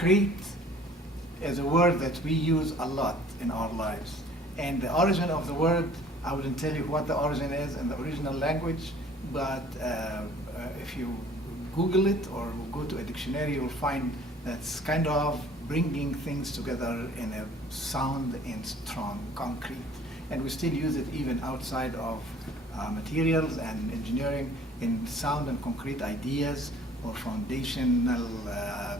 concrete is a word that we use a lot in our lives. And the origin of the word, I wouldn't tell you what the origin is in the original language, but if you Google it or go to a dictionary, you'll find that's kind of bringing things together in a sound and strong concrete. And we still use it even outside of materials and engineering in sound and concrete ideas or foundational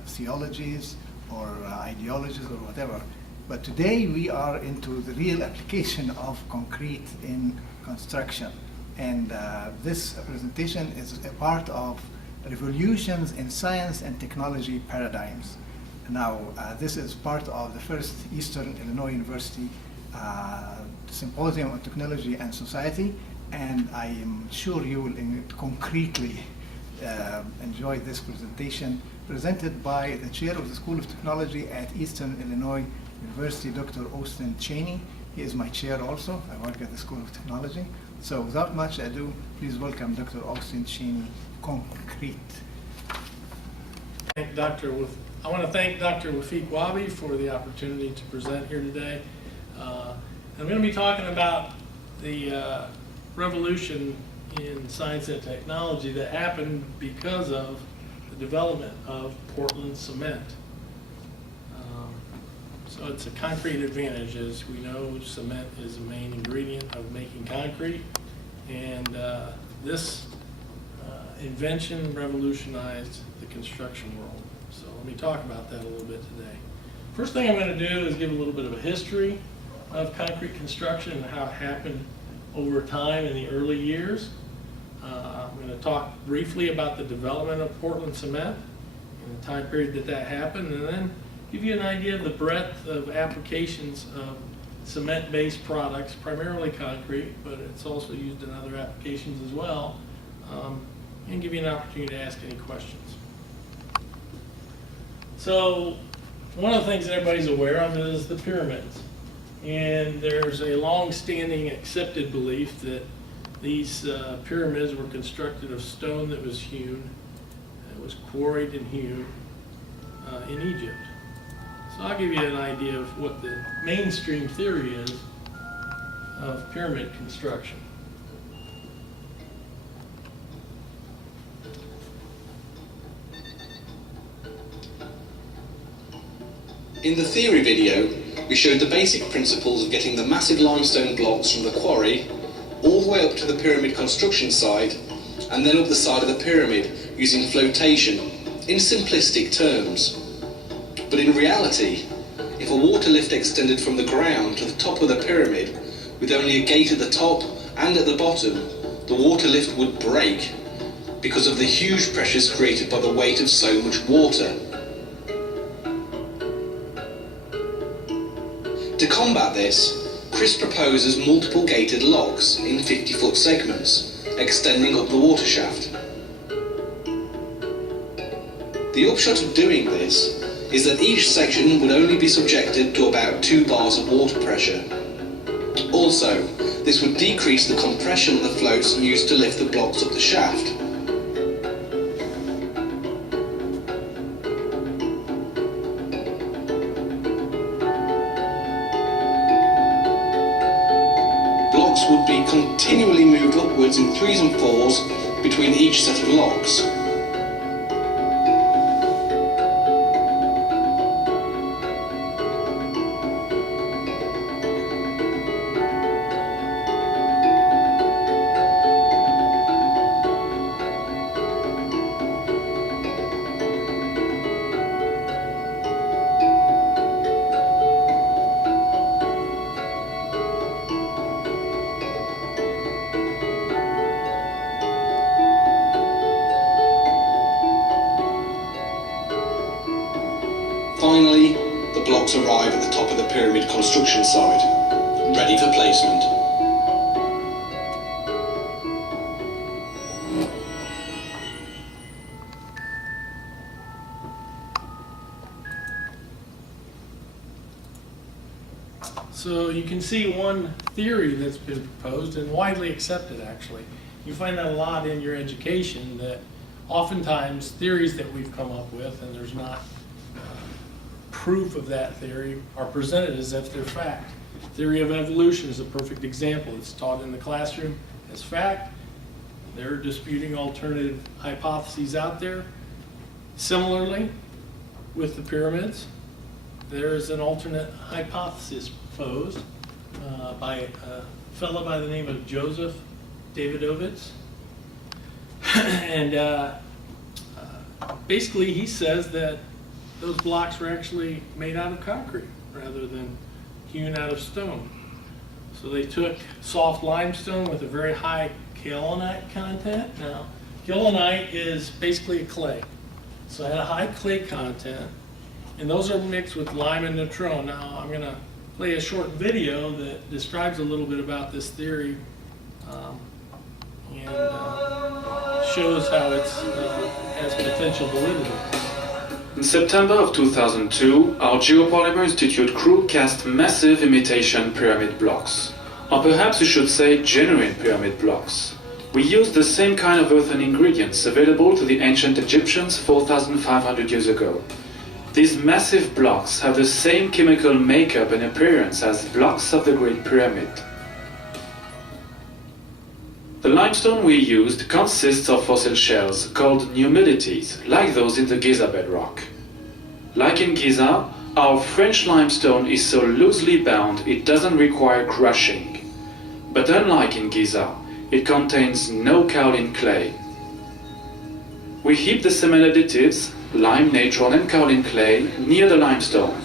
theologies or ideologies or whatever. But today we are into the real application of concrete in construction. And this presentation is a part of revolutions in science and technology paradigms. Now, this is part of the first Eastern Illinois University Symposium on Technology and Society, and I am sure you will concretely enjoy this presentation presented by the chair of the School of Technology at Eastern Illinois University, Dr. Austin Cheney. He is my chair also. I work at the School of Technology. So without much ado, please welcome Dr. Austin Cheney, Concrete. I want to thank Dr. Wafiq Wabi for the opportunity to present here today. I'm going to be talking about the revolution in science and technology that happened because of the development of Portland cement. So it's a concrete advantage. As we know, cement is the main ingredient of making concrete, and this invention revolutionized the construction world. So let me talk about that a little bit today. First thing I'm going to do is give a little bit of a history of concrete construction and how it happened over time in the early years. I'm going to talk briefly about the development of Portland cement and the time period that happened, and then give you an idea of the breadth of applications of cement-based products, primarily concrete, but it's also used in other applications as well, and give you an opportunity to ask any questions. So one of the things that everybody's aware of is the pyramids. And there's a long-standing accepted belief that these pyramids were constructed of stone that was hewn, it was quarried and hewn in Egypt. So I'll give you an idea of what the mainstream theory is of pyramid construction. In the theory video, we showed the basic principles of getting the massive limestone blocks from the quarry all the way up to the pyramid construction site and then up the side of the pyramid using flotation in simplistic terms. But in reality, if a water lift extended from the ground to the top of the pyramid with only a gate at the top and at the bottom, the water lift would break because of the huge pressures created by the weight of so much water. To combat this, Chris proposes multiple gated locks in 50-foot segments, extending up the water shaft. The upshot of doing this is that each section would only be subjected to about 2 bars of water pressure. Also, this would decrease the compression of the floats used to lift the blocks up the shaft. Blocks would be continually moved upwards in 3s and 4s between each set of locks. Finally, the blocks arrive at the top of the pyramid construction site, ready for placement. So you can see one theory that's been proposed and widely accepted, actually. You find that a lot in your education, that oftentimes theories that we've come up with, and there's not proof of that theory are presented as if they're fact. Theory of evolution is a perfect example. It's taught in the classroom as fact. They're disputing alternative hypotheses out there. Similarly, with the pyramids, there is an alternate hypothesis posed by a fellow by the name of Joseph Davidovitz. And basically he says that those blocks were actually made out of concrete rather than hewn out of stone. So they took soft limestone with a very high kaolinite content. Now, kaolinite is basically a clay. So it had a high clay content, and those are mixed with lime and natron. Now, I'm going to play a short video that describes a little bit about this theory and shows how it has potential validity. In September of 2002, our Geopolymer Institute crew cast massive imitation pyramid blocks. Or perhaps we should say genuine pyramid blocks. We used the same kind of earthen ingredients available to the ancient Egyptians 4,500 years ago. These massive blocks have the same chemical makeup and appearance as blocks of the Great Pyramid. The limestone we used consists of fossil shells called numidities, like those in the Giza bedrock. Like in Giza, our French limestone is so loosely bound it doesn't require crushing. But unlike in Giza, it contains no kaolin clay. We heap the cement additives, lime, natron and kaolin clay, near the limestone.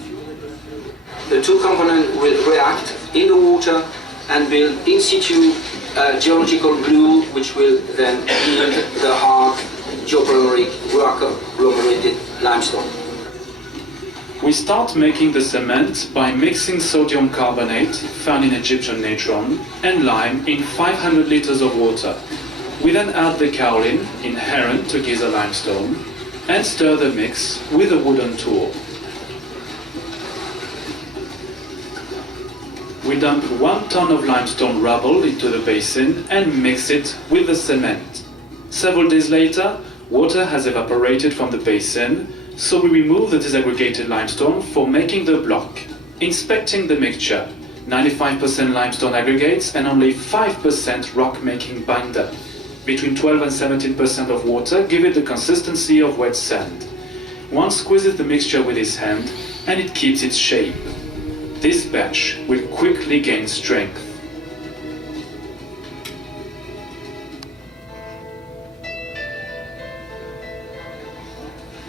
The two components will react in the water and will in situ geological glue, which will then yield the hard geopolymeric rock agglomerated limestone. We start making the cement by mixing sodium carbonate, found in Egyptian natron, and lime in 500 liters of water. We then add the kaolin, inherent to Giza limestone, and stir the mix with a wooden tool. We dump 1 ton of limestone rubble into the basin and mix it with the cement. Several days later, water has evaporated from the basin, so we remove the disaggregated limestone for making the block. Inspecting the mixture, 95% limestone aggregates and only 5% rock-making binder. Between 12 and 17% of water give it the consistency of wet sand. One squeezes the mixture with his hand and it keeps its shape. This batch will quickly gain strength.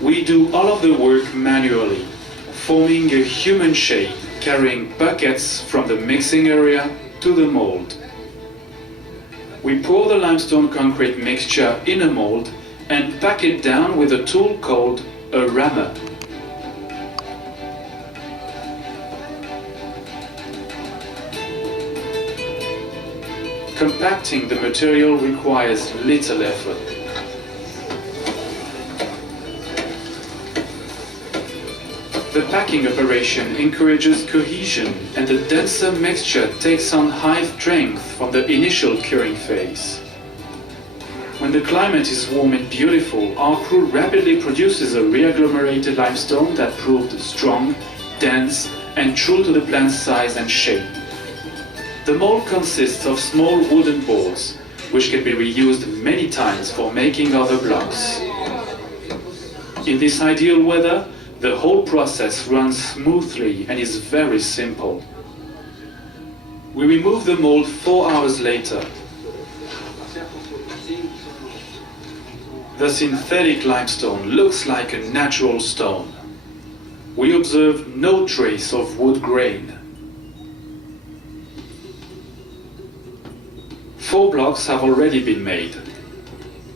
We do all of the work manually, forming a human shape, carrying buckets from the mixing area to the mold. We pour the limestone concrete mixture in a mold and pack it down with a tool called a rammer. Compacting the material requires little effort. The packing operation encourages cohesion and the denser mixture takes on high strength from the initial curing phase. When the climate is warm and beautiful, our crew rapidly produces a re-agglomerated limestone that proved strong, dense, and true to the plant's size and shape. The mold consists of small wooden balls, which can be reused many times for making other blocks. In this ideal weather, the whole process runs smoothly and is very simple. We remove the mold 4 hours later. The synthetic limestone looks like a natural stone. We observe no trace of wood grain. 4 blocks have already been made.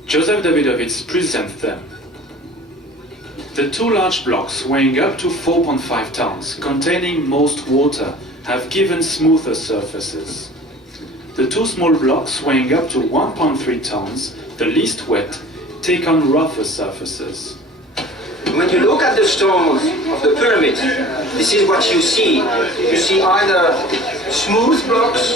Joseph Davidovitz presents them. The 2 large blocks weighing up to 4.5 tons, containing most water, have given smoother surfaces. The 2 small blocks weighing up to 1.3 tons, the least wet, take on rougher surfaces. When you look at the stones of the pyramid, this is what you see. You see either smooth blocks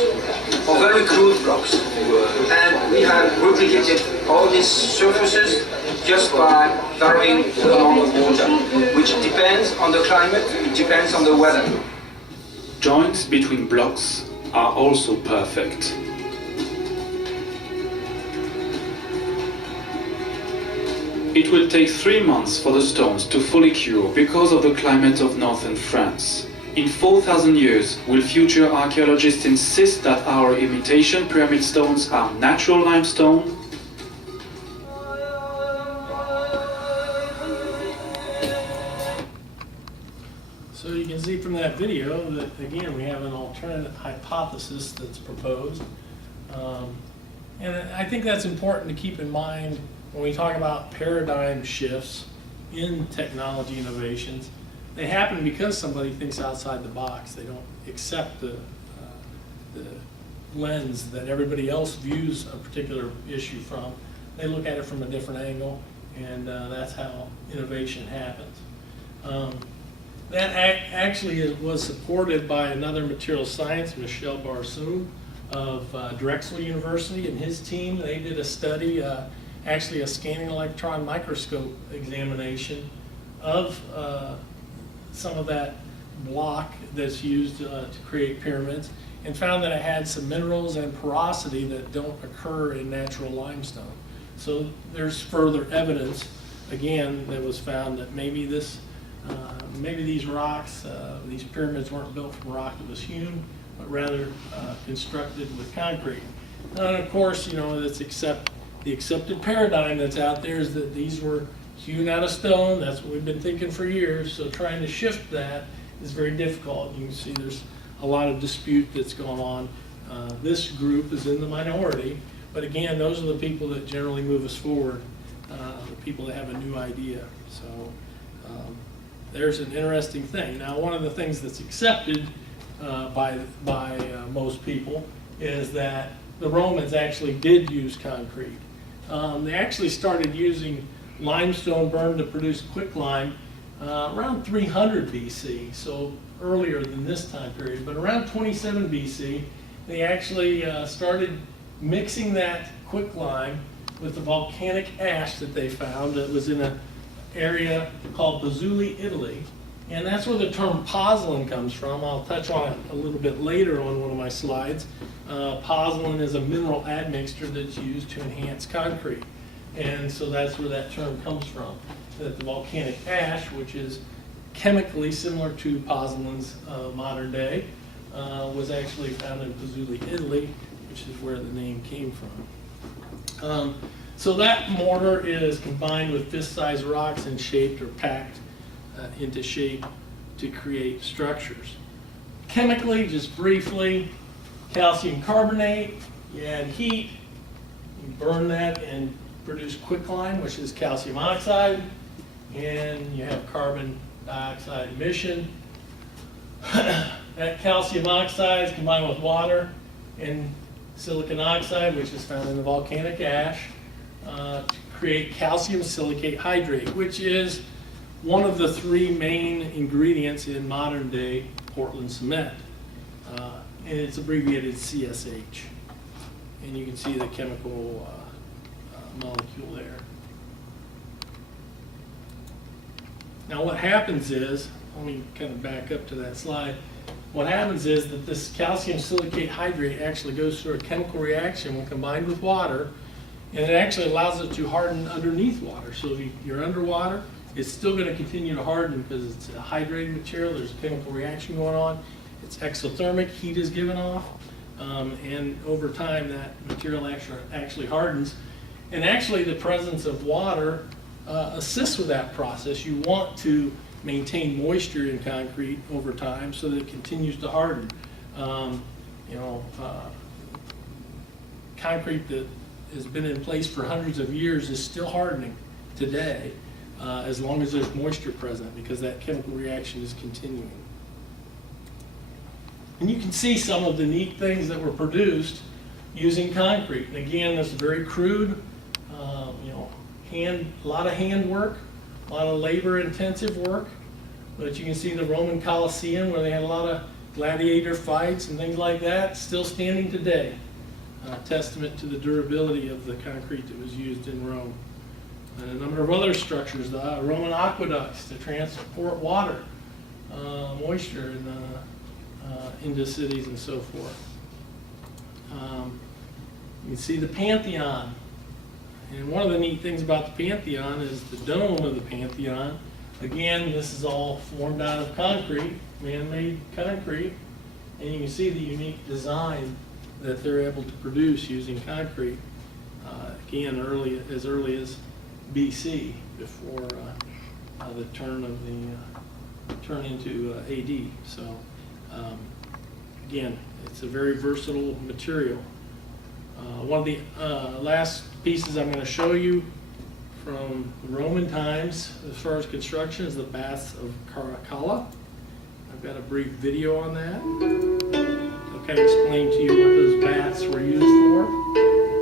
or very crude blocks. And we have replicated all these surfaces just by varying the amount of water, which depends on the climate, it depends on the weather. Joints between blocks are also perfect. It will take 3 months for the stones to fully cure because of the climate of northern France. In 4,000 years, will future archaeologists insist that our imitation pyramid stones are natural limestone? So you can see from that video that, again, we have an alternate hypothesis that's proposed. And I think that's important to keep in mind when we talk about paradigm shifts in technology innovations. They happen because somebody thinks outside the box. They don't accept the lens that everybody else views a particular issue from. They look at it from a different angle, and that's how innovation happens. That actually was supported by another material science, Michel Barsoum of Drexel University, and his team. They did a study, actually a scanning electron microscope examination of some of that block that's used to create pyramids, and found that it had some minerals and porosity that don't occur in natural limestone. So there's further evidence, again, that was found that maybe these rocks, these pyramids weren't built from rock that was hewn, but rather constructed with concrete. And of course, you know, the accepted paradigm that's out there is that these were hewn out of stone. That's what we've been thinking for years. So trying to shift that is very difficult. You can see there's a lot of dispute that's going on. This group is in the minority, but again, those are the people that generally move us forward, the people that have a new idea. So there's an interesting thing. Now, one of the things that's accepted by most people is that the Romans actually did use concrete. They actually started using limestone burned to produce quicklime around 300 BC, so earlier than this time period. But around 27 BC, they actually started mixing that quicklime with the volcanic ash that they found that was in an area called Versatility, Italy. And that's where the term pozzolan comes from. I'll touch on it a little bit later on one of my slides. Pozzolan is a mineral admixture that's used to enhance concrete. And so that's where that term comes from. That the volcanic ash, which is chemically similar to pozzolans modern day, was actually found in Versatility, Italy, which is where the name came from. So that mortar is combined with fist-sized rocks and shaped or packed into shape to create structures. Chemically, just briefly, calcium carbonate, you add heat, you burn that and produce quicklime, which is calcium oxide, and you have carbon dioxide emission. That calcium oxide is combined with water and silicon oxide, which is found in the volcanic ash, to create calcium silicate hydrate, which is one of the 3 main ingredients in modern day Portland cement. And it's abbreviated CSH. And you can see the chemical molecule there. Now what happens is, let me kind of back up to that slide. What happens is that this calcium silicate hydrate actually goes through a chemical reaction when combined with water, and it actually allows it to harden underneath water. So if you're underwater, it's still going to continue to harden because it's a hydrated material. There's a chemical reaction going on. It's exothermic, heat is given off, and over time that material actually hardens. And actually the presence of water assists with that process. You want to maintain moisture in concrete over time so that it continues to harden. Concrete that has been in place for hundreds of years is still hardening today, as long as there's moisture present, because that chemical reaction is continuing. And you can see some of the neat things that were produced using concrete. And again, this is very crude, a lot of hand work, a lot of labor-intensive work. But you can see the Roman Colosseum, where they had a lot of gladiator fights and things like that, still standing today. Testament to the durability of the concrete that was used in Rome. and a number of other structures, the Roman aqueducts to transport water, moisture, and, into cities and so forth. You can see the Pantheon. And one of the neat things about the Pantheon is the dome of the Pantheon. Again, this is all formed out of concrete, man-made concrete. And you can see the unique design that they're able to produce using concrete. Again, as early as BC, before the turn into AD. So again, it's a very versatile material. One of the last pieces I'm going to show you from Roman times as far as construction is the baths of Caracalla. I've got a brief video on that. I'll kind of explain to you what those baths were used for.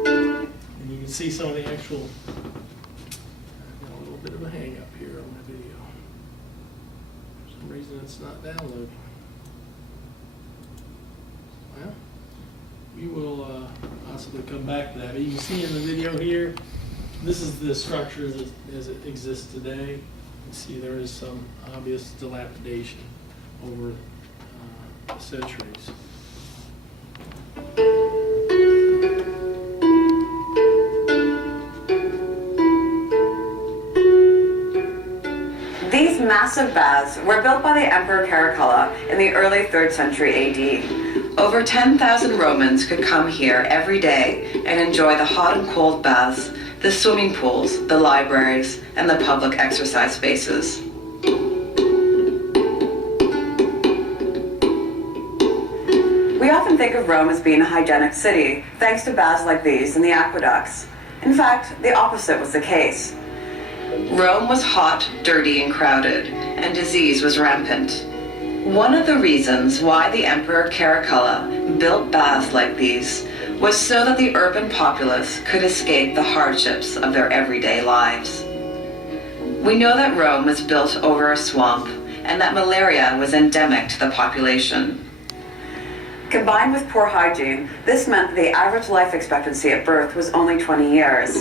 And you can see some of the actual, I've got a little bit of a hang up here on my video. For some reason it's not downloading. Well, we will possibly come back to that. But you can see in the video here, this is the structure as it exists today. You can see there is some obvious dilapidation over the centuries. These massive baths were built by the Emperor Caracalla in the early 3rd century AD. Over 10,000 Romans could come here every day and enjoy the hot and cold baths, the swimming pools, the libraries, and the public exercise spaces. We often think of Rome as being a hygienic city, thanks to baths like these and the aqueducts. In fact, the opposite was the case. Rome was hot, dirty, and crowded, and disease was rampant. One of the reasons why the Emperor Caracalla built baths like these was so that the urban populace could escape the hardships of their everyday lives. We know that Rome was built over a swamp, and that malaria was endemic to the population. Combined with poor hygiene, this meant that the average life expectancy at birth was only 20 years.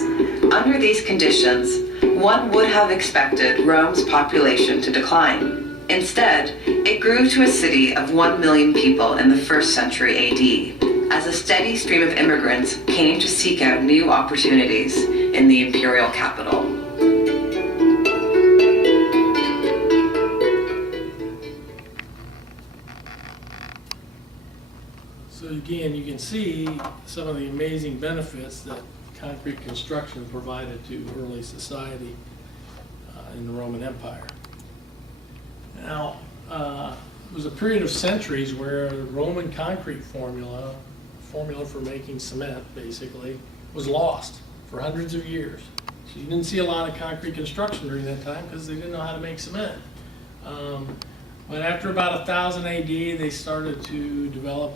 Under these conditions, one would have expected Rome's population to decline. Instead, it grew to a city of 1 million people in the 1st century AD, as a steady stream of immigrants came to seek out new opportunities in the imperial capital. So again, you can see some of the amazing benefits that concrete construction provided to early society in the Roman Empire. Now, it was a period of centuries where the Roman concrete formula for making cement, basically, was lost for hundreds of years. So you didn't see a lot of concrete construction during that time because they didn't know how to make cement. But after about 1000 AD, they started to develop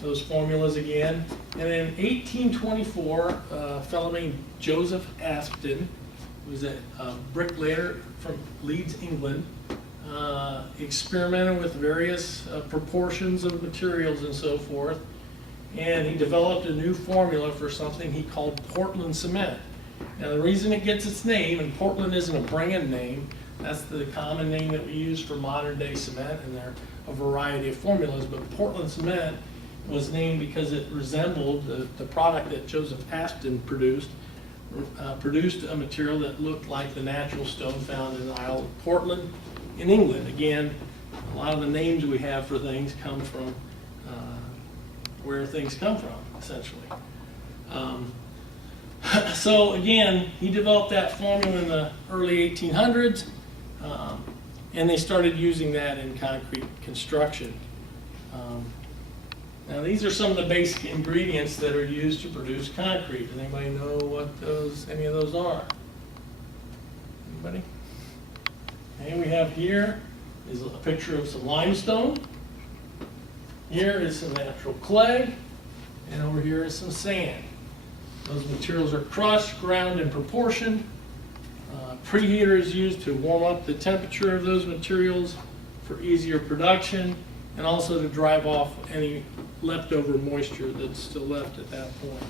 those formulas again. And in 1824, a fellow named Joseph Aspdin, who was a bricklayer from Leeds, England, experimented with various proportions of materials and so forth, and he developed a new formula for something he called Portland cement. Now the reason it gets its name, and Portland isn't a brand name, that's the common name that we use for modern day cement, and there are a variety of formulas, but Portland cement was named because it resembled the product that Joseph Aspdin produced a material that looked like the natural stone found in the Isle of Portland in England. Again, a lot of the names we have for things come from where things come from, essentially. So again, he developed that formula in the early 1800s, and they started using that in concrete construction. Now these are some of the basic ingredients that are used to produce concrete. Does anybody know what any of those are? Anybody? And we have here is a picture of some limestone. Here is some natural clay, and over here is some sand. Those materials are crushed, ground in proportion. Preheater is used to warm up the temperature of those materials for easier production, and also to drive off any leftover moisture that's still left at that point.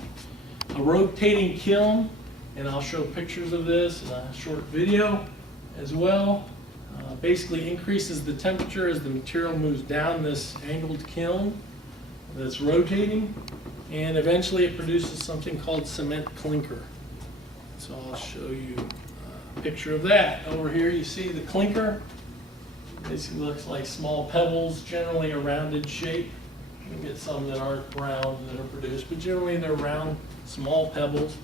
A rotating kiln and I'll show pictures of this in a short video as well. Basically increases the temperature as the material moves down this angled kiln that's rotating, and eventually it produces something called cement clinker. So I'll show you a picture of that. Over here you see the clinker. Basically looks like small pebbles, generally a rounded shape. You can get some that aren't round that are produced, but generally they're round, small pebbles.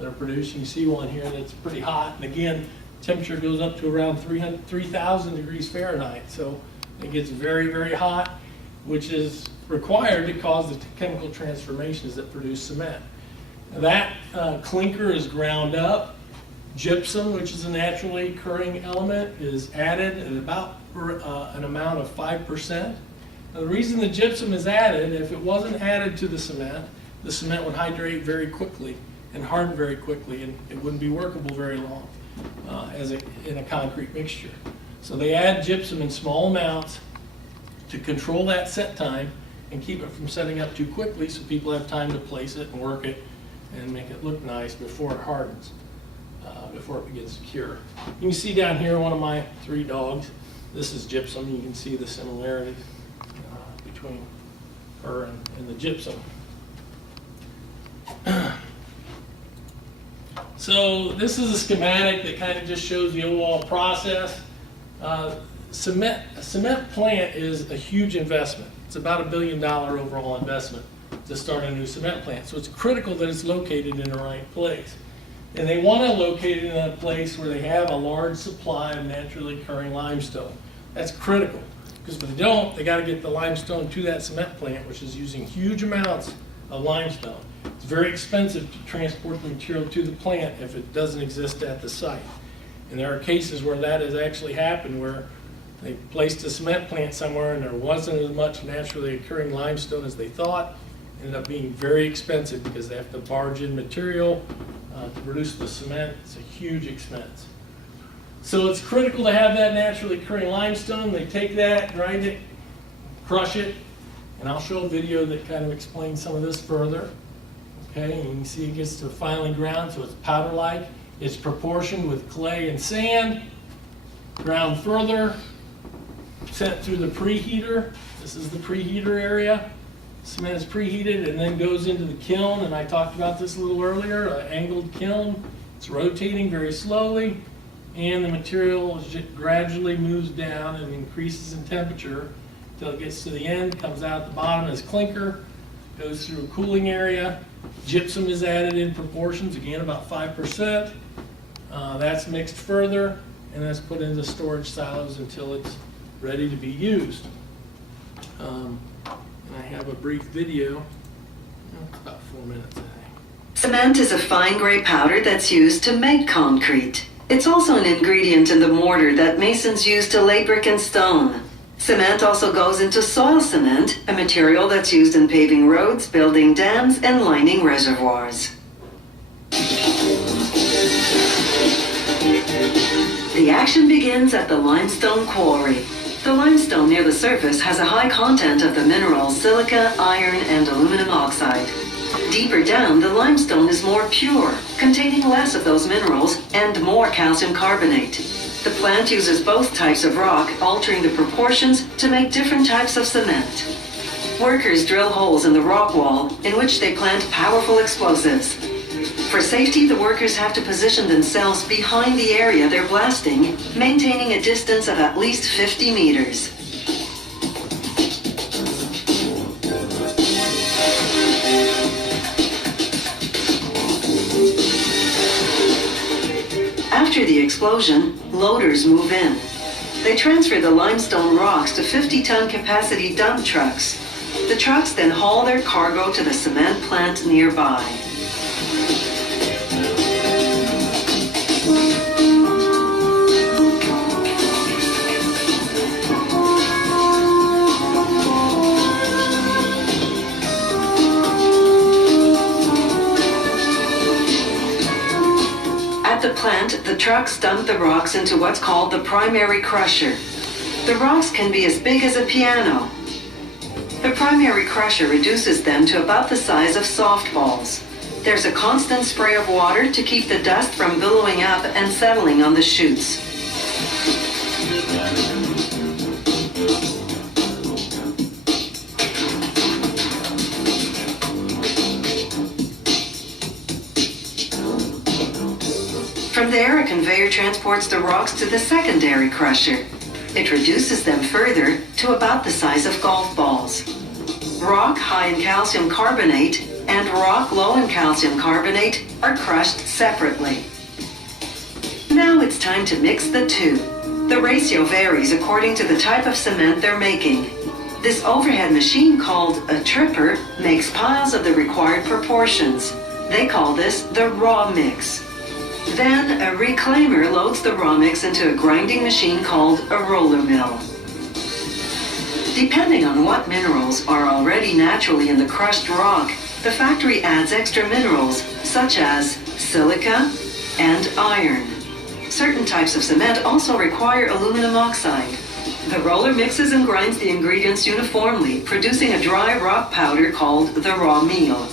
They're produced. You can see one here that's pretty hot, and again, temperature goes up to around 3,000 degrees Fahrenheit. So it gets very, very hot, which is required to cause the chemical transformations that produce cement. Now that clinker is ground up. Gypsum, which is a naturally occurring element, is added at about an amount of 5%. Now, the reason the gypsum is added, if it wasn't added to the cement would hydrate very quickly and harden very quickly, and it wouldn't be workable very long in a concrete mixture. So they add gypsum in small amounts to control that set time and keep it from setting up too quickly, so people have time to place it and work it and make it look nice before it hardens, before it begins to cure. You can see down here one of my 3 dogs. This is gypsum. You can see the similarities between her and the gypsum. So this is a schematic that kind of just shows the overall process. A cement plant is a huge investment. It's about $1 billion overall investment to start a new cement plant. So it's critical that it's located in the right place. And they want to locate it in a place where they have a large supply of naturally occurring limestone. That's critical, because if they don't, they got to get the limestone to that cement plant, which is using huge amounts of limestone. It's very expensive to transport the material to the plant if it doesn't exist at the site. And there are cases where that has actually happened, where they placed a cement plant somewhere and there wasn't as much naturally occurring limestone as they thought. It ended up being very expensive because they have to barge in material to produce the cement. It's a huge expense. So it's critical to have that naturally occurring limestone. They take that, grind it, crush it, and I'll show a video that kind of explains some of this further. Okay, and you can see it gets to finely ground, so it's powder-like. It's proportioned with clay and sand. Ground further, sent through the preheater. This is the preheater area. Cement is preheated and then goes into the kiln, and I talked about this a little earlier, an angled kiln. It's rotating very slowly, and the material just gradually moves down and increases in temperature until it gets to the end, comes out the bottom as clinker, goes through a cooling area. Gypsum is added in proportions, again about 5%. That's mixed further, and that's put into storage silos until it's ready to be used. And I have a brief video, it's about 4 minutes, I think. Cement is a fine gray powder that's used to make concrete. It's also an ingredient in the mortar that masons use to lay brick and stone. Cement also goes into soil cement, a material that's used in paving roads, building dams, and lining reservoirs. The action begins at the limestone quarry. The limestone near the surface has a high content of the minerals silica, iron, and aluminum oxide. Deeper down, the limestone is more pure, containing less of those minerals and more calcium carbonate. The plant uses both types of rock, altering the proportions to make different types of cement. Workers drill holes in the rock wall in which they plant powerful explosives. For safety, the workers have to position themselves behind the area they're blasting, maintaining a distance of at least 50 meters. After the explosion, loaders move in. They transfer the limestone rocks to 50-ton capacity dump trucks. The trucks then haul their cargo to the cement plant nearby. At the plant, the trucks dump the rocks into what's called the primary crusher. The rocks can be as big as a piano. The primary crusher reduces them to about the size of softballs. There's a constant spray of water to keep the dust from billowing up and settling on the chutes. From there, a conveyor transports the rocks to the secondary crusher. It reduces them further to about the size of golf balls. Rock high in calcium carbonate and rock low in calcium carbonate are crushed separately. Now it's time to mix the two. The ratio varies according to the type of cement they're making. This overhead machine called a tripper makes piles of the required proportions. They call this the raw mix. Then a reclaimer loads the raw mix into a grinding machine called a roller mill. Depending on what minerals are already naturally in the crushed rock, the factory adds extra minerals such as silica and iron. Certain types of cement also require aluminum oxide. The roller mixes and grinds the ingredients uniformly, producing a dry rock powder called the raw meal.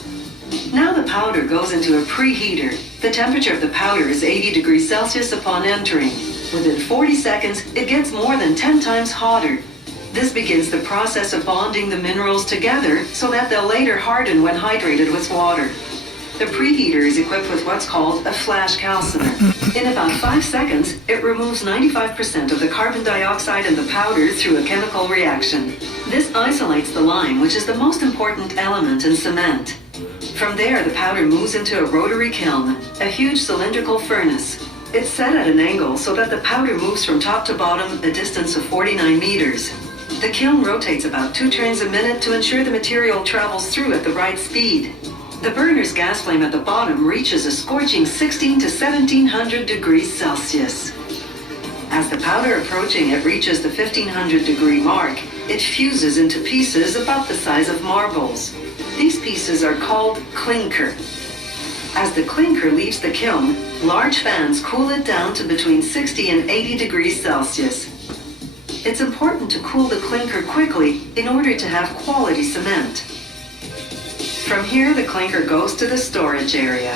Now the powder goes into a preheater. The temperature of the powder is 80 degrees Celsius upon entering. Within 40 seconds, it gets more than 10 times hotter. This begins the process of bonding the minerals together so that they'll later harden when hydrated with water. The preheater is equipped with what's called a flash calciner. In about 5 seconds, it removes 95% of the carbon dioxide in the powder through a chemical reaction. This isolates the lime, which is the most important element in cement. From there, the powder moves into a rotary kiln, a huge cylindrical furnace. It's set at an angle so that the powder moves from top to bottom a distance of 49 meters. The kiln rotates about 2 turns a minute to ensure the material travels through at the right speed. The burner's gas flame at the bottom reaches a scorching 16 to 1700 degrees Celsius. As the powder approaching it reaches the 1500 degree mark, it fuses into pieces about the size of marbles. These pieces are called clinker. As the clinker leaves the kiln, large fans cool it down to between 60 and 80 degrees Celsius. It's important to cool the clinker quickly in order to have quality cement. From here, the clinker goes to the storage area.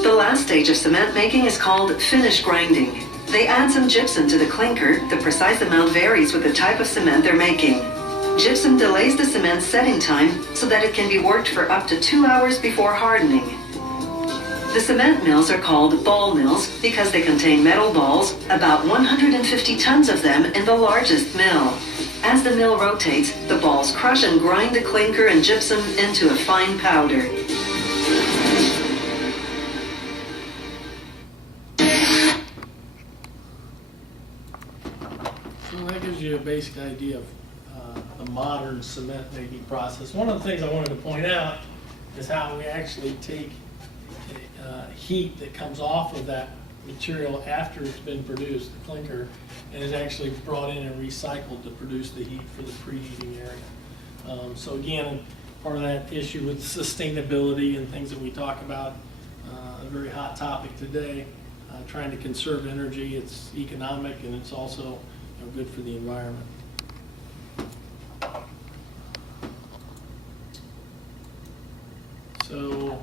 The last stage of cement making is called finish grinding. They add some gypsum to the clinker. The precise amount varies with the type of cement they're making. Gypsum delays the cement's setting time so that it can be worked for up to 2 hours before hardening. The cement mills are called ball mills because they contain metal balls, about 150 tons of them in the largest mill. As the mill rotates, the balls crush and grind the clinker and gypsum into a fine powder. So that gives you a basic idea of the modern cement making process. One of the things I wanted to point out is how we actually take heat that comes off of that material after it's been produced, the clinker, and is actually brought in and recycled to produce the heat for the preheating area. So again, part of that issue with sustainability and things that we talk about, a very hot topic today, trying to conserve energy. It's economic and it's also good for the environment. So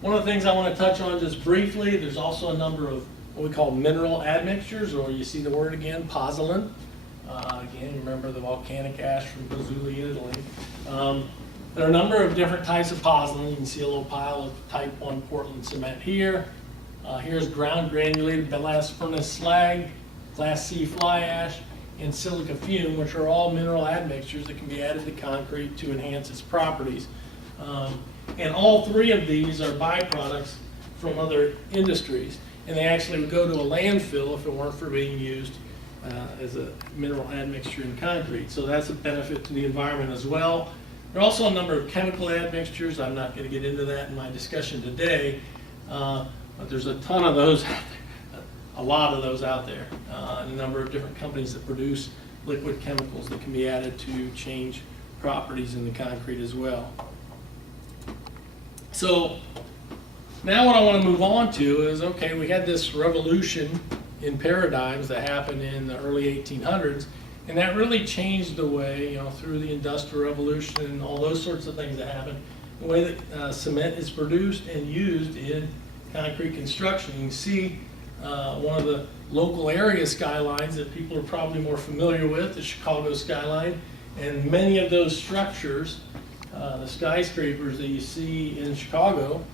one of the things I want to touch on just briefly, there's also a number of what we call mineral admixtures, or you see the word again, pozzolan. Again, remember the volcanic ash from Versatility, Italy. There are a number of different types of pozzolan. You can see a little pile of type 1 Portland cement here. Here's ground granulated blast furnace slag, class C fly ash, and silica fume, which are all mineral admixtures that can be added to concrete to enhance its properties. And all 3 of these are byproducts from other industries, and they actually would go to a landfill if it weren't for being used as a mineral admixture in concrete. So that's a benefit to the environment as well. There are also a number of chemical admixtures. I'm not going to get into that in my discussion today, but there's a ton of those, a lot of those out there, and a number of different companies that produce liquid chemicals that can be added to change properties in the concrete as well. So now what I want to move on to is, okay, we had this revolution in paradigms that happened in the early 1800s, and that really changed the way, you know, through the Industrial Revolution and all those sorts of things that happened, the way that cement is produced and used in concrete construction. You can see one of the local area skylines that people are probably more familiar with, the Chicago skyline, and many of those structures, the skyscrapers that you see in Chicago,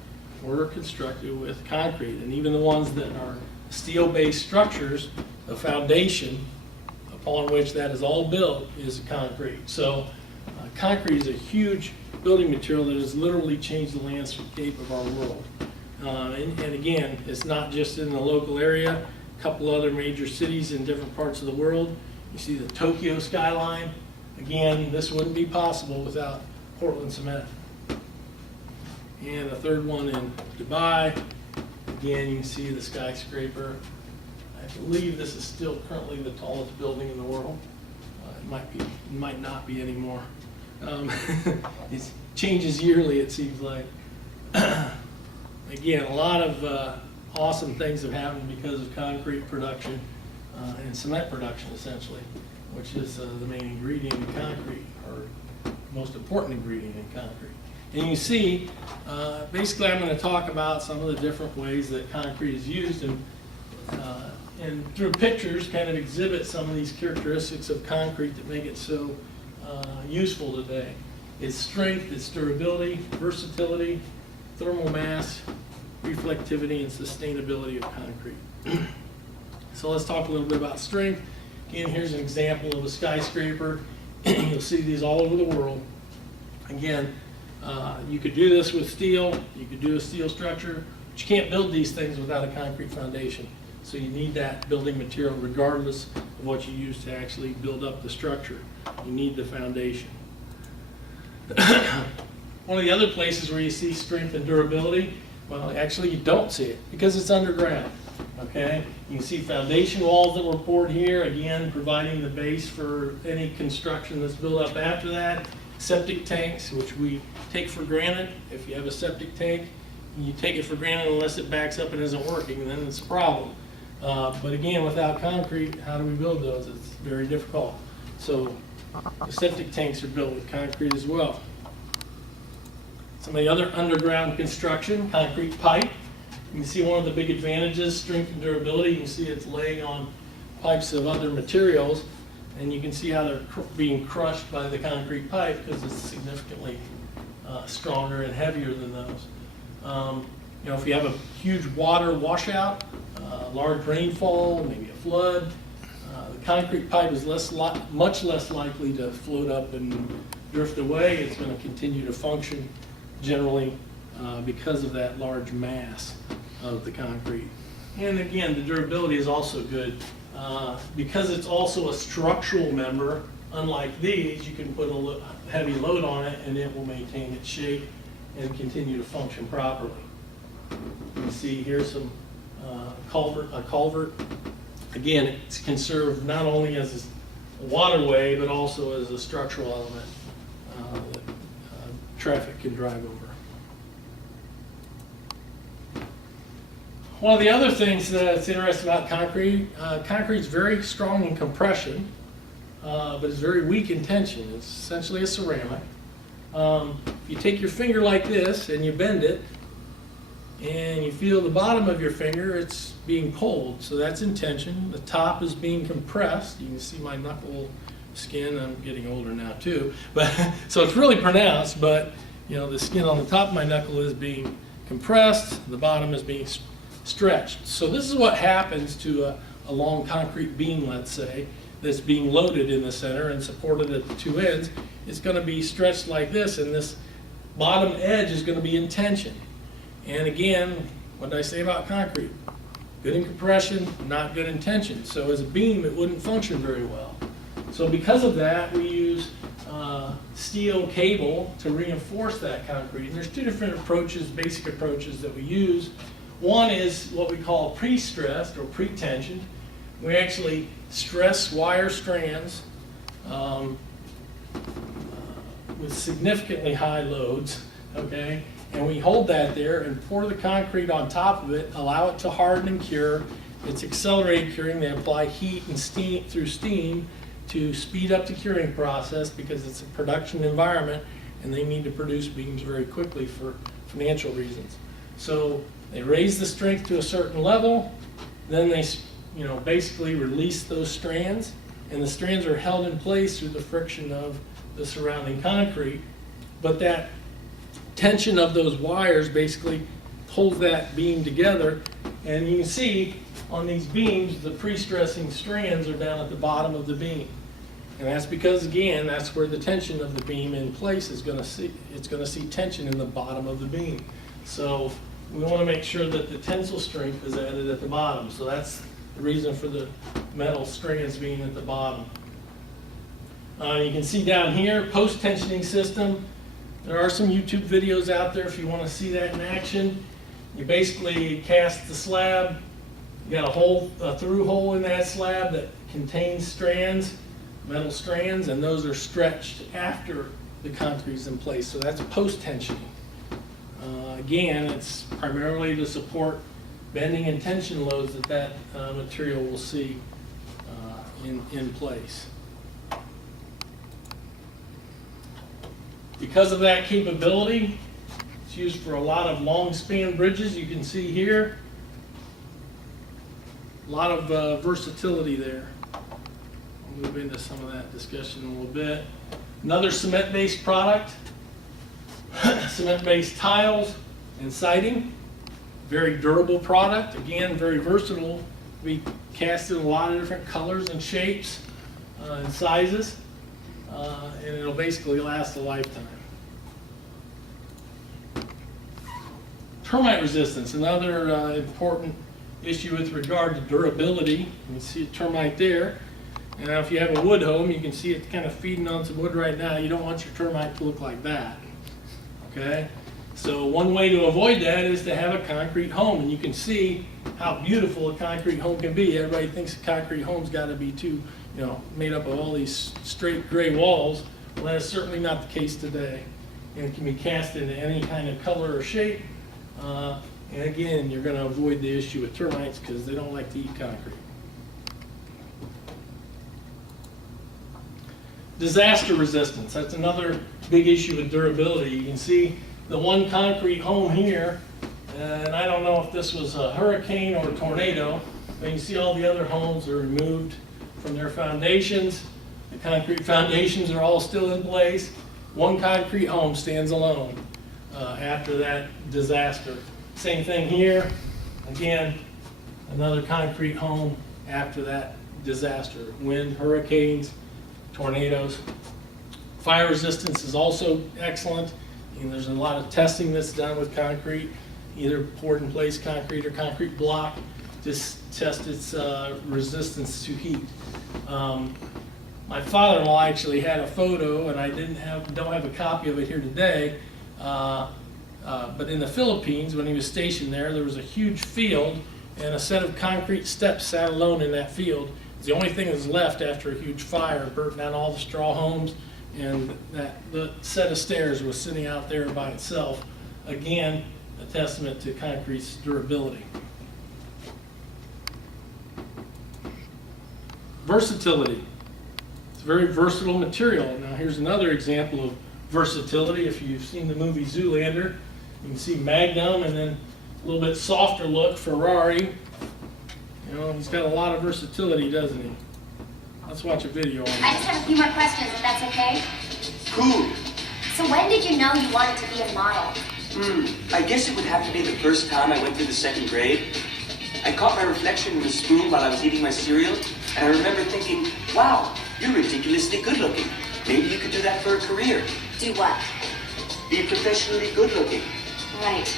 were constructed with concrete. And even the ones that are steel-based structures, the foundation upon which that is all built is concrete. So concrete is a huge building material that has literally changed the landscape of our world. And again, it's not just in the local area, a couple other major cities in different parts of the world. You see the Tokyo skyline. Again, this wouldn't be possible without Portland cement. And the third one in Dubai. Again, you can see the skyscraper. I believe this is still currently the tallest building in the world. It might not be anymore. It changes yearly, it seems like. Again, a lot of awesome things have happened because of concrete production and cement production, essentially, which is the main ingredient in concrete, or most important ingredient in concrete. And you see, basically I'm going to talk about some of the different ways that concrete is used, and through pictures kind of exhibit some of these characteristics of concrete that make it so useful today. Its strength, its durability, versatility, thermal mass, reflectivity, and sustainability of concrete. So let's talk a little bit about strength. Again, here's an example of a skyscraper. You'll see these all over the world. Again, you could do this with steel, you could do a steel structure, but you can't build these things without a concrete foundation. So you need that building material regardless of what you use to actually build up the structure. You need the foundation. One of the other places where you see strength and durability, well, actually you don't see it because it's underground. Okay, you can see foundation walls that were poured here, again providing the base for any construction that's built up after that. Septic tanks, which we take for granted. If you have a septic tank, you take it for granted unless it backs up and isn't working, then it's a problem. But again, without concrete, how do we build those? It's very difficult. So the septic tanks are built with concrete as well. Some of the other underground construction, concrete pipe. You can see one of the big advantages, strength and durability. You can see it's laying on pipes of other materials, and you can see how they're being crushed by the concrete pipe because it's significantly stronger and heavier than those. You know, if you have a huge water washout, large rainfall, maybe a flood, the concrete pipe is much less likely to float up and drift away. It's going to continue to function generally because of that large mass of the concrete. And again, the durability is also good. Because it's also a structural member, unlike these, you can put a heavy load on it and it will maintain its shape and continue to function properly. You can see here's some a culvert. Again, it's conserved not only as a waterway, but also as a structural element that traffic can drive over. One of the other things that's interesting about concrete, concrete's very strong in compression, but it's very weak in tension. It's essentially a ceramic. If you take your finger like this and you bend it, and you feel the bottom of your finger, it's being pulled, so that's in tension. The top is being compressed. You can see my knuckle skin. I'm getting older now too, but so it's really pronounced, but you know, the skin on the top of my knuckle is being compressed, the bottom is being stretched. So this is what happens to a long concrete beam, let's say, that's being loaded in the center and supported at the two ends. It's going to be stretched like this, and this bottom edge is going to be in tension. And again, what did I say about concrete? Good in compression, not good in tension. So as a beam, it wouldn't function very well. So because of that, we use steel cable to reinforce that concrete. And there's two different approaches, basic approaches that we use. One is what we call pre-stressed or pre-tensioned. We actually stress wire strands with significantly high loads, okay? And we hold that there and pour the concrete on top of it, allow it to harden and cure, It's accelerated curing. They apply heat and steam through steam to speed up the curing process because it's a production environment and they need to produce beams very quickly for financial reasons. So they raise the strength to a certain level, then they basically release those strands, and the strands are held in place through the friction of the surrounding concrete. But that tension of those wires basically holds that beam together, and you can see on these beams the pre-stressing strands are down at the bottom of the beam. And that's because, again, that's where the tension of the beam in place is going to see. It's going to see tension in the bottom of the beam. So we want to make sure that the tensile strength is added at the bottom. So that's the reason for the metal strands being at the bottom. You can see down here, post-tensioning system. There are some YouTube videos out there if you want to see that in action. You basically cast the slab. You got a through hole in that slab that contains strands, metal strands, and those are stretched after the concrete's in place. So that's post-tensioning. Again, it's primarily to support bending and tension loads that material will see in place. Because of that capability, it's used for a lot of long span bridges. You can see here a lot of versatility there. I'll move into some of that discussion in a little bit. Another cement-based product, cement-based tiles and siding. Very durable product. Again, very versatile. We cast in a lot of different colors and shapes and sizes, and it'll basically last a lifetime. Termite resistance, another important issue with regard to durability. You can see a termite there. Now, if you have a wood home, you can see it kind of feeding on some wood right now. You don't want your termite to look like that. Okay? So one way to avoid that is to have a concrete home, and you can see how beautiful a concrete home can be. Everybody thinks a concrete home's got to be made up of all these straight gray walls. Well, that is certainly not the case today. And it can be cast into any kind of color or shape. And again, you're going to avoid the issue with termites because they don't like to eat concrete. Disaster resistance, that's another big issue with durability. You can see the one concrete home here, and I don't know if this was a hurricane or a tornado, but you can see all the other homes are removed from their foundations. The concrete foundations are all still in place. One concrete home stands alone after that disaster. Same thing here. Again, another concrete home after that disaster. Wind, hurricanes, tornadoes. Fire resistance is also excellent. And there's a lot of testing that's done with concrete, either poured in place concrete or concrete block, to test its resistance to heat. My father-in-law actually had a photo, and I don't have a copy of it here today. But in the Philippines, when he was stationed there was a huge field, and a set of concrete steps sat alone in that field. It's the only thing that was left after a huge fire, burnt down all the straw homes, and the set of stairs was sitting out there by itself. Again, a testament to concrete's durability. Versatility. It's a very versatile material. Now here's another example of versatility. If you've seen the movie Zoolander, you can see Magnum, and then a little bit softer look, Ferrari. You know, he's got a lot of versatility, doesn't he? Let's watch a video on I that. just have a few more questions, if that's okay. Cool. So when did you know you wanted to be a model? I guess it would have to be the first time I went through the 2nd grade. I caught my reflection in the spoon while I was eating my cereal, and I remember thinking, wow, you're ridiculously good looking. Maybe you could do that for a career. Do what? Be professionally good looking. Right.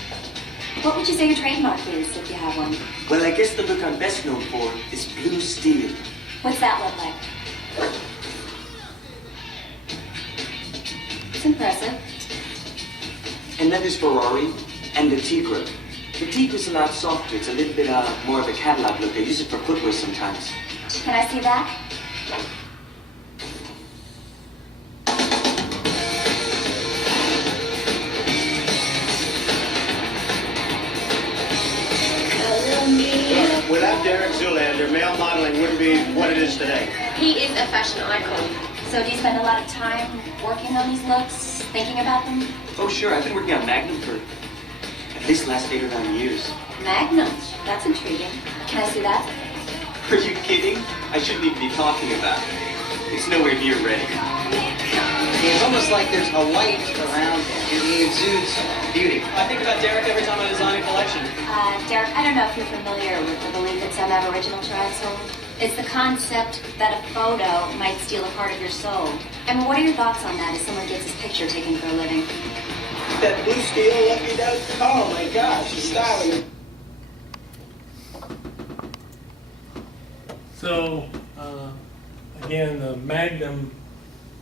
What would you say your trademark is, if you have one? Well, I guess the look I'm best known for is blue steel. What's that look like? It's impressive. And then there's Ferrari and the Tigre. The Tigre's a lot softer. It's a little bit more of a Cadillac look. I use it for footwear sometimes. Can I see that? Well, I'm Derek Derek Zoolander, male modeling wouldn't be what it is today. He is a fashion icon. So do you spend a lot of time working on these looks, thinking about them? Oh, sure. I've been working on Magnum for at least the last 8 or 9 years. Magnum? That's intriguing. Can I see that? Are you kidding? I shouldn't even be talking about it. It's nowhere near ready. It's almost like there's a light around him, and he exudes beauty. I think about Derek every time I design a collection. Derek, I don't know if you're familiar with the belief that some Aboriginal tribes hold. It's the concept that a photo might steal a part of your soul. I mean, what are your thoughts on that as someone gets his picture taken for a living? That blue steel look he does? Oh my gosh, he's styling. So, again, the Magnum,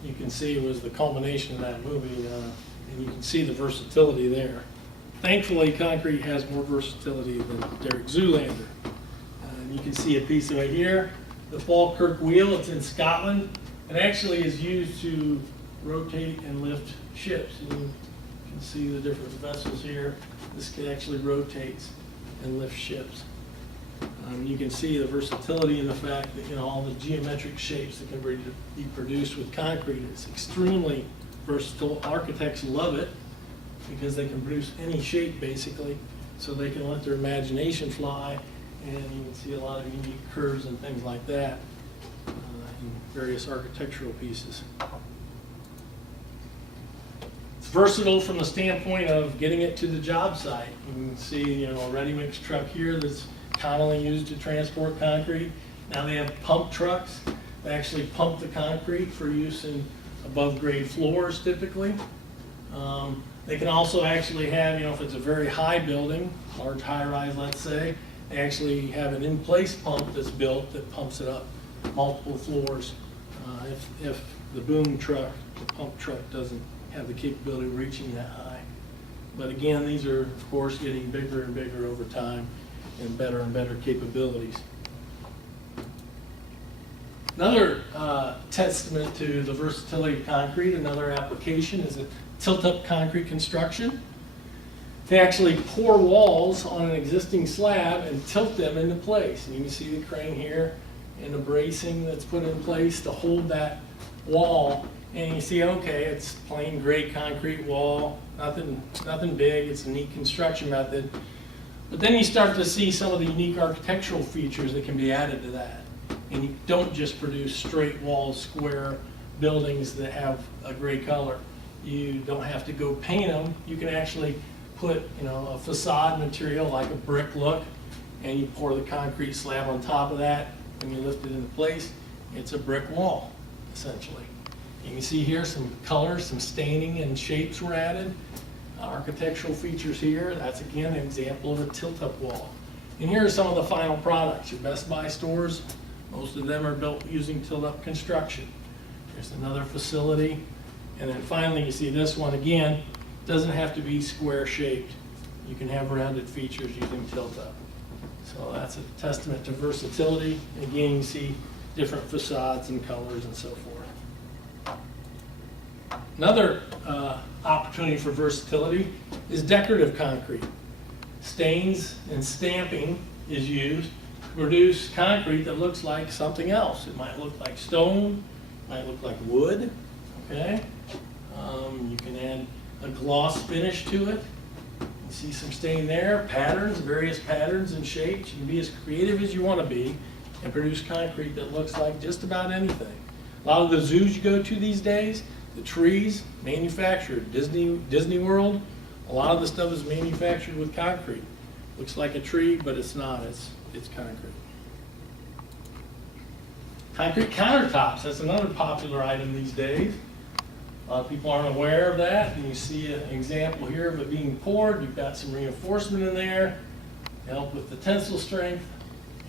you can see, was the culmination of that movie, and you can see the versatility there. Thankfully, concrete has more versatility than Derek Zoolander. And you can see a piece of it here, the Falkirk wheel. It's in Scotland. It actually is used to rotate and lift ships. And you can see the different vessels here. This actually rotates and lifts ships. You can see the versatility in the fact that, you know, all the geometric shapes that can be produced with concrete. It's extremely versatile. Architects love it because they can produce any shape basically, so they can let their imagination fly, and you can see a lot of unique curves and things like that in various architectural pieces. It's versatile from the standpoint of getting it to the job site. You can see, you know, a ready-mix truck here that's commonly used to transport concrete. Now they have pump trucks. They actually pump the concrete for use in above-grade floors typically. They can also actually have, you know, if it's a very high building, large high-rise, let's say, they actually have an in-place pump that's built that pumps it up multiple floors if the boom truck, the pump truck, doesn't have the capability of reaching that high. But again, these are, of course, getting bigger and bigger over time and better capabilities. Another testament to the versatility of concrete, another application, is a tilt-up concrete construction. They actually pour walls on an existing slab and tilt them into place. And you can see the crane here and the bracing that's put in place to hold that wall. And you see, okay, it's plain gray concrete wall, nothing big. It's a neat construction method. But then you start to see some of the unique architectural features that can be added to that. And you don't just produce straight walls, square buildings that have a gray color. You don't have to go paint them. You can actually put, you know, a facade material like a brick look, and you pour the concrete slab on top of that. When you lift it into place, it's a brick wall, essentially. You can see here some colors, some staining and shapes were added. Architectural features here. That's again an example of a tilt-up wall. And here are some of the final products. Your Best Buy stores, most of them are built using tilt-up construction. There's another facility. And then finally, you see this one again. Doesn't have to be square shaped. You can have rounded features using tilt-up. So that's a testament to versatility. And again, you see different facades and colors and so forth. Another opportunity for versatility is decorative concrete. Stains and stamping is used to produce concrete that looks like something else. It might look like stone, it might look like wood, okay? You can add a gloss finish to it. You see some stain there, patterns, various patterns and shapes. You can be as creative as you want to be and produce concrete that looks like just about anything. A lot of the zoos you go to these days, the trees, manufactured. Disney World, a lot of the stuff is manufactured with concrete. Looks like a tree, but it's not. It's concrete. Concrete countertops, that's another popular item these days. A lot of people aren't aware of that, and you see an example here of it being poured. You've got some reinforcement in there to help with the tensile strength,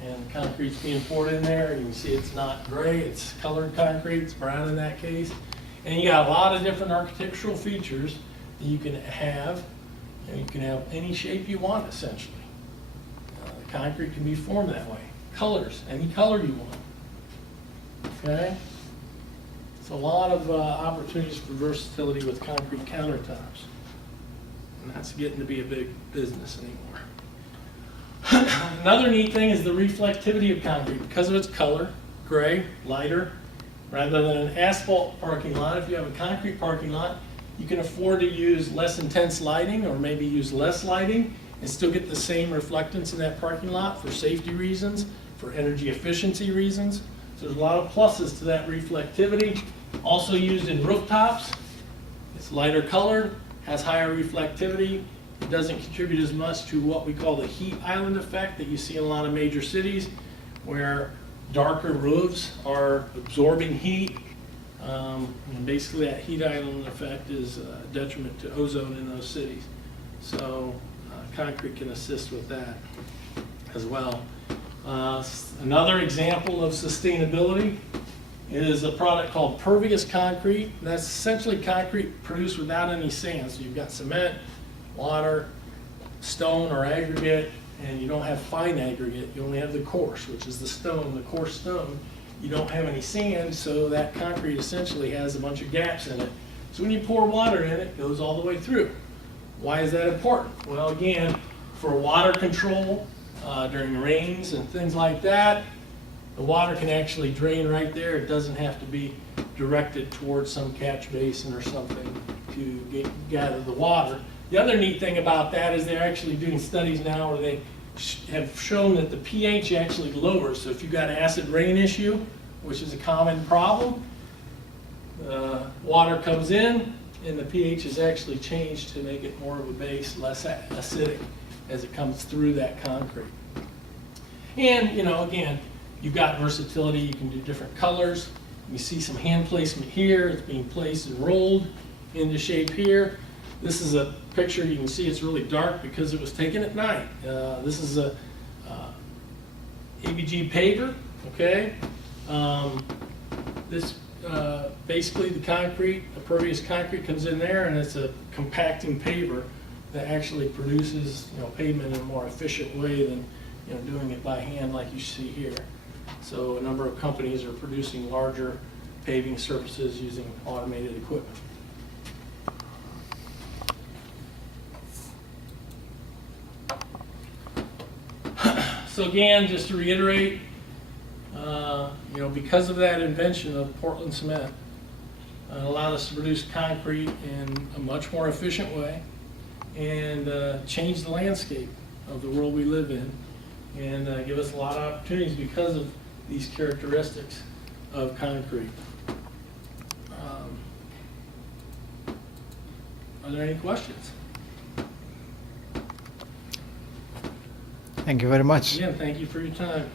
and the concrete's being poured in there. And you can see it's not gray, it's colored concrete, it's brown in that case. And you got a lot of different architectural features that you can have, and you can have any shape you want, essentially. The concrete can be formed that way. Colors, any color you want. Okay? So a lot of opportunities for versatility with concrete countertops. And that's getting to be a big business anymore. Another neat thing is the reflectivity of concrete. Because of its color, gray, lighter, rather than an asphalt parking lot, if you have a concrete parking lot, you can afford to use less intense lighting or maybe use less lighting and still get the same reflectance in that parking lot for safety reasons, for energy efficiency reasons. So there's a lot of pluses to that reflectivity. Also used in rooftops. It's lighter colored, has higher reflectivity. It doesn't contribute as much to what we call the heat island effect that you see in a lot of major cities, where darker roofs are absorbing heat. And basically that heat island effect is a detriment to ozone in those cities. So concrete can assist with that as well. Another example of sustainability is a product called Pervious concrete. That's essentially concrete produced without any sand. So you've got cement, water, stone or aggregate, and you don't have fine aggregate. You only have the coarse, which is the stone, the coarse stone. You don't have any sand, so that concrete essentially has a bunch of gaps in it. So when you pour water in, it goes all the way through. Why is that important? Well, again, for water control during rains and things like that, the water can actually drain right there. It doesn't have to be directed towards some catch basin or something to gather the water. The other neat thing about that is they're actually doing studies now where they have shown that the pH actually lowers. So if you've got an acid rain issue, which is a common problem, water comes in and the pH is actually changed to make it more of a base, less acidic as it comes through that concrete. And, you know, again, you've got versatility. You can do different colors. You see some hand placement here. It's being placed and rolled into shape here. This is a picture. You can see it's really dark because it was taken at night. This is a ABG paver, okay? This basically the concrete, the pervious concrete comes in there, and it's a compacting paver that actually produces, you know, pavement in a more efficient way than, you know, doing it by hand like you see here. So a number of companies are producing larger paving surfaces using automated equipment. So again, just to reiterate, you know, because of that invention of Portland cement, it allowed us to produce concrete in a much more efficient way and change the landscape of the world we live in, and give us a lot of opportunities because of these characteristics of concrete. Are there any questions? Thank you very much. Again, thank you for your time.